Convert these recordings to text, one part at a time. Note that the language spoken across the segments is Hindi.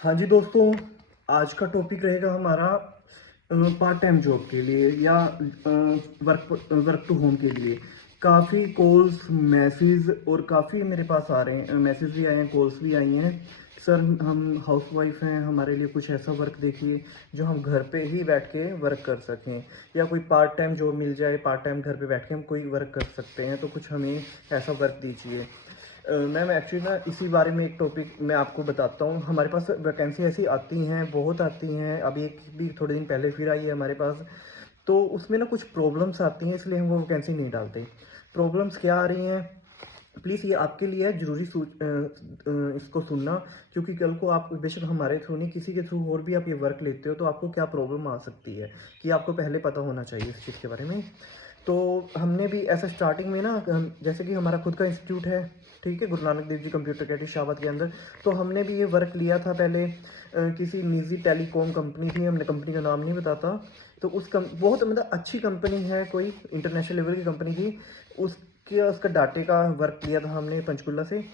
हाँ जी दोस्तों, आज का टॉपिक रहेगा हमारा पार्ट टाइम जॉब के लिए या वर्क टू होम के लिए। काफ़ी कॉल्स, मैसेज और काफ़ी मेरे पास आ रहे हैं, मैसेज भी आए हैं, कॉल्स भी आई हैं। सर, हम हाउस वाइफ हैं, हमारे लिए कुछ ऐसा वर्क देखिए जो हम घर पे ही बैठ के वर्क कर सकें, या कोई पार्ट टाइम जॉब मिल जाए, पार्ट टाइम घर पे बैठ के हम कोई वर्क कर सकते हैं, तो कुछ हमें ऐसा वर्क दीजिए। मैम, एक्चुअली ना इसी बारे में एक टॉपिक मैं आपको बताता हूँ। हमारे पास वैकेंसी ऐसी आती हैं, बहुत आती हैं। अभी एक भी थोड़े दिन पहले फिर आई है हमारे पास। तो उसमें ना कुछ प्रॉब्लम्स आती हैं, इसलिए हम वो वैकेंसी नहीं डालते। प्रॉब्लम्स क्या आ रही हैं, प्लीज़ ये आपके लिए है ज़रूरी इसको सुनना। क्योंकि कल को आप बेशक हमारे थ्रू नहीं, किसी के थ्रू और भी आप ये वर्क लेते हो, तो आपको क्या प्रॉब्लम आ सकती है कि आपको पहले पता होना चाहिए इस चीज़ के बारे में। तो हमने भी ऐसा स्टार्टिंग में ना, जैसे कि हमारा खुद का इंस्टीट्यूट है, ठीक है, गुरु नानक देव जी कंप्यूटर अकेडमी शाहबाद के अंदर। तो हमने भी ये वर्क लिया था पहले, किसी निजी टेलीकॉम कंपनी थी, हमने कंपनी का नाम नहीं बताता। तो बहुत मतलब अच्छी कंपनी है, कोई इंटरनेशनल लेवल की कंपनी थी। उसका डाटे का वर्क लिया था हमने पंचकुला से।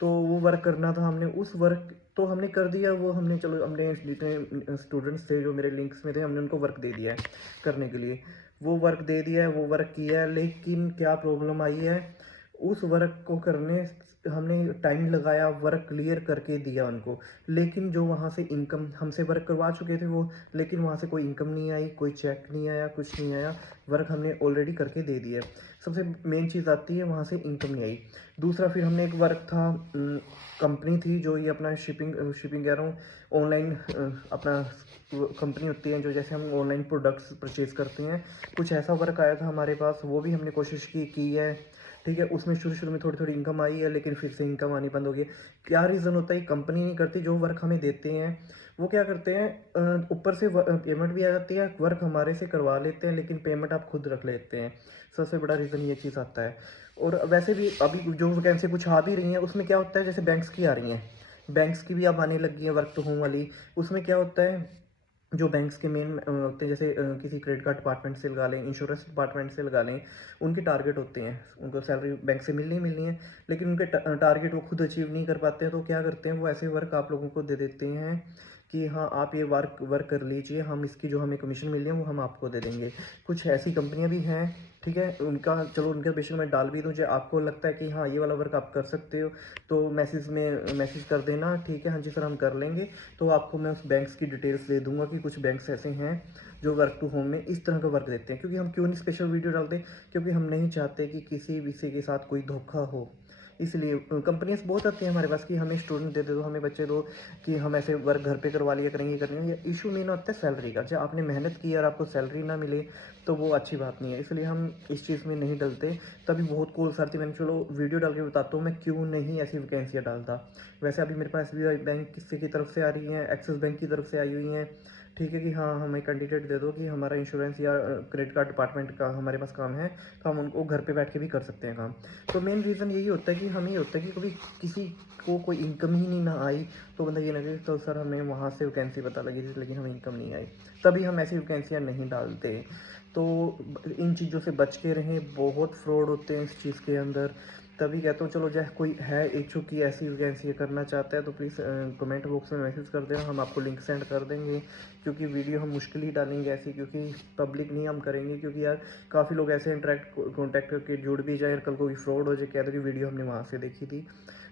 तो वो वर्क करना था, हमने उस वर्क तो हमने कर दिया। वो हमने, चलो, हमने जितने स्टूडेंट्स थे जो मेरे लिंक्स में थे, हमने उनको वर्क दे दिया है करने के लिए। वो वर्क दे दिया है, वो वर्क किया है, लेकिन क्या प्रॉब्लम आई है, उस वर्क को करने हमने टाइम लगाया, वर्क क्लियर करके दिया उनको। लेकिन जो वहाँ से इनकम, हमसे वर्क करवा चुके थे वो, लेकिन वहाँ से कोई इनकम नहीं आई, कोई चेक नहीं आया, कुछ नहीं आया। वर्क हमने ऑलरेडी करके दे दिया है। सबसे मेन चीज़ आती है, वहाँ से इनकम नहीं आई। दूसरा, फिर हमने एक वर्क था, कंपनी थी जो ये अपना शिपिंग शिपिंग कह रहा हूँ, ऑनलाइन अपना कंपनी होती है जो, जैसे हम ऑनलाइन प्रोडक्ट्स परचेज करते हैं, कुछ ऐसा वर्क आया था हमारे पास। वो भी हमने कोशिश की है, ठीक है। उसमें शुरू शुरू में थोड़ी थोड़ी इनकम आई है, लेकिन फिर से इनकम आनी बंद हो गई। क्या रीज़न होता है, कंपनी नहीं करती। जो वर्क हमें देते हैं वो क्या करते हैं, ऊपर से पेमेंट भी आ जाती है, वर्क हमारे से करवा लेते हैं, लेकिन पेमेंट आप खुद रख लेते हैं। सबसे बड़ा रीज़न ये चीज़ आता है। और वैसे भी अभी जो वैकेंसी कुछ आ भी रही हैं, उसमें क्या होता है, जैसे बैंक्स की आ रही हैं, बैंक्स की भी अब आने लगी है वर्क टू होम वाली। उसमें क्या होता है, जो बैंक्स के मेन होते हैं, जैसे किसी क्रेडिट कार्ड डिपार्टमेंट से लगा लें, इंश्योरेंस डिपार्टमेंट से लगा लें, उनके टारगेट होते हैं, उनको सैलरी बैंक से मिलनी ही मिलनी है, लेकिन उनके टारगेट वो खुद अचीव नहीं कर पाते हैं। तो क्या करते हैं, वो ऐसे वर्क आप लोगों को दे देते हैं कि हाँ, आप ये वर्क वर्क कर लीजिए, हम इसकी जो हमें कमीशन मिल रही है वो हम आपको दे देंगे। कुछ ऐसी कंपनियां भी हैं, ठीक है। उनका, चलो, उनका बेशक मैं डाल भी दूँ, जो आपको लगता है कि हाँ ये वाला वर्क आप कर सकते हो, तो मैसेज कर देना, ठीक है, हाँ जी सर हम कर लेंगे। तो आपको मैं उस बैंक्स की डिटेल्स दे दूंगा कि कुछ बैंक्स ऐसे हैं जो वर्क टू होम में इस तरह का वर्क देते हैं। क्योंकि हम क्यों नहीं स्पेशल वीडियो डालते, क्योंकि हम नहीं चाहते कि किसी विषय के साथ कोई धोखा हो। इसलिए कंपनीज बहुत आती हैं हमारे पास कि हमें स्टूडेंट दे दो, हमें बच्चे दो, कि हम ऐसे वर्क घर पे करवा लिया करेंगे करेंगे। ये इशू मेन होता है सैलरी का। जब आपने मेहनत की और आपको सैलरी ना मिले, तो वो अच्छी बात नहीं है। इसलिए हम इस चीज़ में नहीं डलते। तभी बहुत कॉल्स आती, मैंने चलो वीडियो डाल के बताता हूँ मैं क्यों नहीं ऐसी वैकेंसियाँ डालता। वैसे अभी मेरे पास SBI बैंक किसी की तरफ से आ रही हैं, एक्सिस बैंक की तरफ से आई हुई हैं, ठीक है, कि हाँ हमें कैंडिडेट दे दो कि हमारा इंश्योरेंस या क्रेडिट कार्ड डिपार्टमेंट का हमारे पास काम है, तो हम उनको घर पे बैठ के भी कर सकते हैं काम। तो मेन रीज़न यही होता है कि हमें ये होता है कि कभी किसी को कोई इनकम ही नहीं ना आई, तो बंदा ये लगे तो सर हमें वहाँ से वैकेंसी पता लगी थी लेकिन हमें इनकम नहीं आई, तभी हम ऐसी वैकेंसियाँ नहीं डालते। तो इन चीज़ों से बच के रहें, बहुत फ्रॉड होते हैं इस चीज़ के अंदर। तभी कहता हूँ, चलो, जैसे कोई है इच्छुक की ऐसी वैकेंसी करना चाहता है, तो प्लीज़ कमेंट बॉक्स में मैसेज कर देना, हम आपको लिंक सेंड कर देंगे। क्योंकि वीडियो हम मुश्किल ही डालेंगे ऐसी, क्योंकि पब्लिक नहीं हम करेंगे, क्योंकि यार काफ़ी लोग ऐसे कॉन्टैक्ट करके जुड़ भी जाए और कल को भी फ्रॉड हो जाए, कह दो कि वीडियो हमने वहाँ से देखी थी।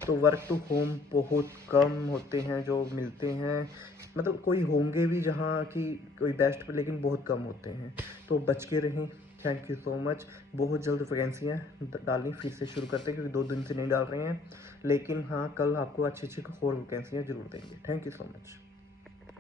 तो वर्क टू होम बहुत कम होते हैं जो मिलते हैं, मतलब कोई होंगे भी जहाँ की कोई बेस्ट, लेकिन बहुत कम होते हैं। तो बच के रहें। Thank you so much. बहुत जल्द वैकेंसियाँ डालनी फिर से शुरू करते हैं, क्योंकि 2 दिन से नहीं डाल रहे हैं, लेकिन हाँ कल आपको अच्छी अच्छी और वैकेंसियाँ जरूर देंगे। Thank you so much.